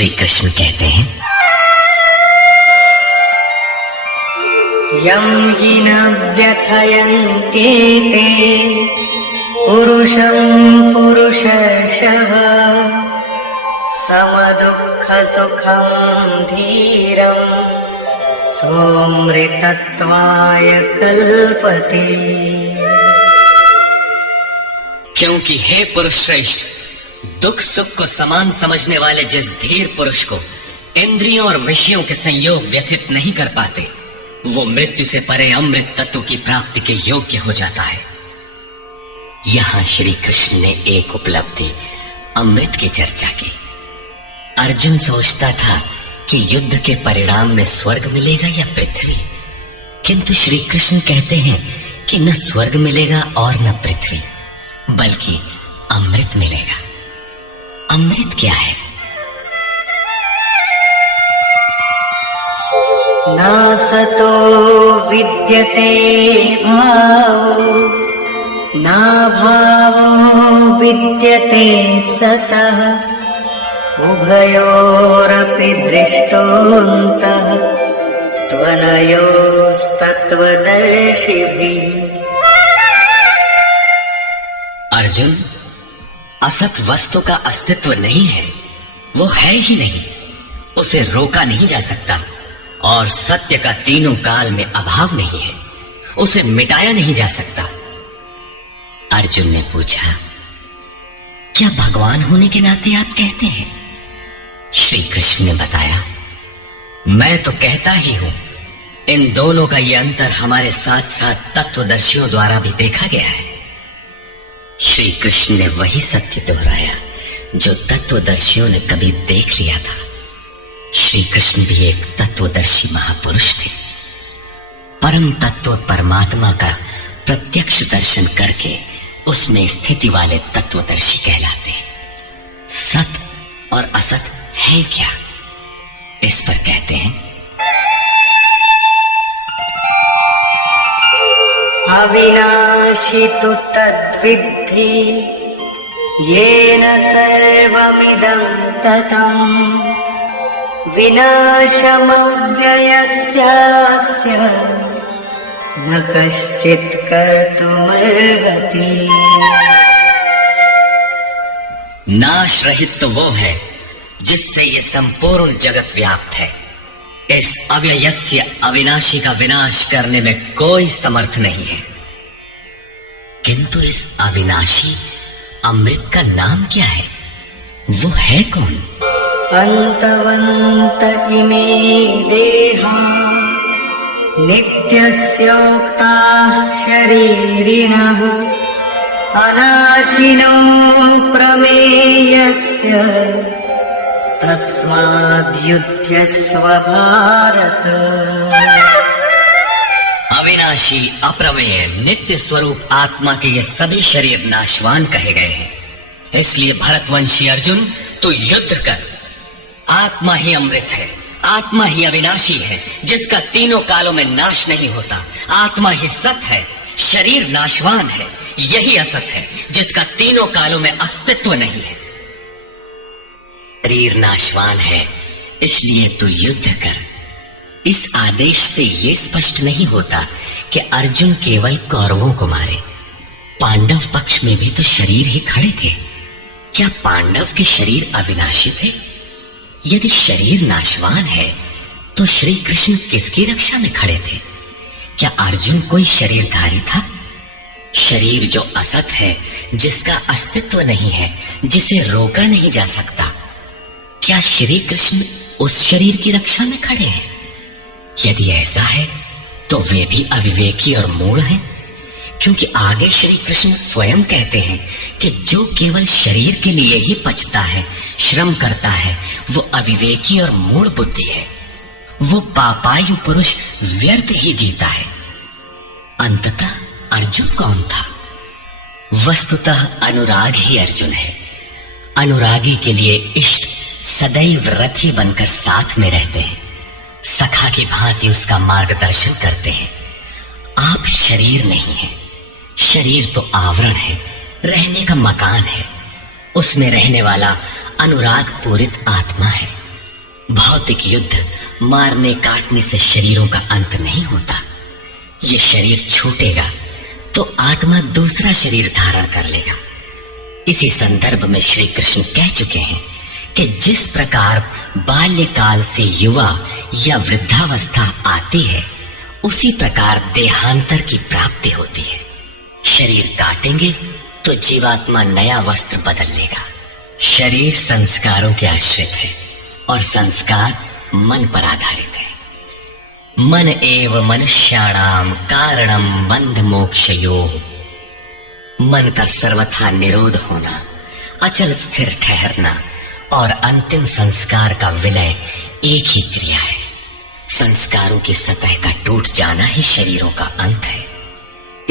श्री कृष्ण कहते हैं, यं हि न व्यथयन्ते ते पुरुषं पुरुषर्षभ समदुःखसुखं धीरं सोऽमृतत्वाय कल्पते। क्योंकि हे पुरुष श्रेष्ठ, दुख सुख को समान समझने वाले जिस धीर पुरुष को इंद्रियों और विषयों के संयोग व्यथित नहीं कर पाते, वो मृत्यु से परे अमृत तत्व की प्राप्ति के योग्य हो जाता है। यहां श्री कृष्ण ने एक उपलब्धि अमृत की चर्चा की। अर्जुन सोचता था कि युद्ध के परिणाम में स्वर्ग मिलेगा या पृथ्वी, किंतु श्री कृष्ण कहते हैं कि न स्वर्ग मिलेगा और न पृथ्वी, बल्कि अमृत मिलेगा। अमृत क्या है? नासतो विद्यते भावो नाभावो विद्यते सतः उभयोरपि दृष्टोऽन्तः त्वनयोस्तत्त्वदर्शिभिः। अर्जुन, असत वस्तु का अस्तित्व नहीं है, वो है ही नहीं, उसे रोका नहीं जा सकता, और सत्य का तीनों काल में अभाव नहीं है, उसे मिटाया नहीं जा सकता। अर्जुन ने पूछा, क्या भगवान होने के नाते आप कहते हैं? श्री कृष्ण ने बताया, मैं तो कहता ही हूं, इन दोनों का ये अंतर हमारे साथ साथ तत्वदर्शियों द्वारा भी देखा गया है। श्री कृष्ण ने वही सत्य दोहराया जो तत्वदर्शियों ने कभी देख लिया था। श्री कृष्ण भी एक तत्वदर्शी महापुरुष थे। परम तत्व परमात्मा का प्रत्यक्ष दर्शन करके उसमें स्थिति वाले तत्वदर्शी कहलाते हैं। सत और असत है क्या, इस पर कहते हैं, अविनाशी तु तद्विद्धि येन सर्वमिदं ततं विनाशमव्ययस्यास्य न कश्चित् कर्तुमर्हति। नाश रहित तो वो है जिससे ये संपूर्ण जगत व्याप्त है। इस अव्ययस्य अविनाशी का विनाश करने में कोई समर्थ नहीं है। किंतु इस अविनाशी अमृत का नाम क्या है? वो है कौन? अन्तवन्त इमे देहा नित्यस्योक्ताः शरीरिणः अनाशिनो प्रमेयस्य तस्माद्युध्यस्व भारत। अविनाशी अप्रमेय नित्य स्वरूप आत्मा के ये सभी शरीर नाशवान कहे गए हैं। इसलिए भरतवंशी अर्जुन, तू युद्ध कर। आत्मा ही अमृत है, आत्मा ही अविनाशी है, जिसका तीनों कालों में नाश नहीं होता। आत्मा ही सत है, शरीर नाशवान है, यही असत है, जिसका तीनों कालों में अस्तित्व नहीं है। शरीर नाशवान है, इसलिए तू युद्ध कर। इस आदेश से यह स्पष्ट नहीं होता कि अर्जुन केवल कौरवों को मारे। पांडव पक्ष में भी तो शरीर ही खड़े थे। क्या पांडव के शरीर अविनाशी थे? यदि शरीर नाशवान है तो श्री कृष्ण किसकी रक्षा में खड़े थे? क्या अर्जुन कोई शरीरधारी था? शरीर जो असत है, जिसका अस्तित्व नहीं है, जिसे रोका नहीं जा सकता, क्या श्री कृष्ण उस शरीर की रक्षा में खड़े हैं? यदि ऐसा है तो वे भी अविवेकी और मूढ़ हैं, क्योंकि आगे श्री कृष्ण स्वयं कहते हैं कि जो केवल शरीर के लिए ही पचता है, श्रम करता है, वो अविवेकी और मूढ़ बुद्धि है। वो पापायु पुरुष व्यर्थ ही जीता है। अंततः अर्जुन कौन था? वस्तुतः अनुराग ही अर्जुन है। अनुरागी के लिए इष्ट सदैव रथी बनकर साथ में रहते हैं, सखा की भांति उसका मार्गदर्शन करते हैं। आप शरीर नहीं है, शरीर तो आवरण है, रहने का मकान है। उसमें रहने वाला अनुराग पूरित आत्मा है। भौतिक युद्ध मारने काटने से शरीरों का अंत नहीं होता। ये शरीर छूटेगा तो आत्मा दूसरा शरीर धारण कर लेगा। इसी संदर्भ में श्री कृष्ण कह चुके हैं कि जिस प्रकार बाल्यकाल से युवा या वृद्धावस्था आती है, उसी प्रकार देहांतर की प्राप्ति होती है। शरीर काटेंगे तो जीवात्मा नया वस्त्र बदल लेगा। शरीर संस्कारों के आश्रित है और संस्कार मन पर आधारित है। मन एव मनुष्याणाम कारणम बंध मोक्षयोः। मन का सर्वथा निरोध होना, अचल स्थिर ठहरना और अंतिम संस्कार का विलय एक ही क्रिया है। संस्कारों की सतह का टूट जाना ही शरीरों का अंत है।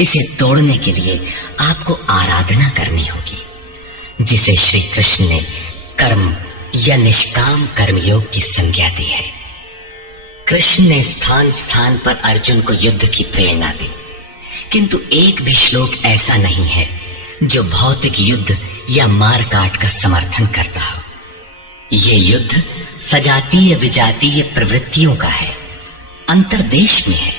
इसे तोड़ने के लिए आपको आराधना करनी होगी, जिसे श्री कृष्ण ने कर्म या निष्काम कर्मयोग की संज्ञा दी है। कृष्ण ने स्थान स्थान पर अर्जुन को युद्ध की प्रेरणा दी, किंतु एक भी श्लोक ऐसा नहीं है जो भौतिक युद्ध या मार काट का समर्थन करता हो। ये युद्ध सजातीय विजातीय प्रवृत्तियों का है, अंतर्देश में है।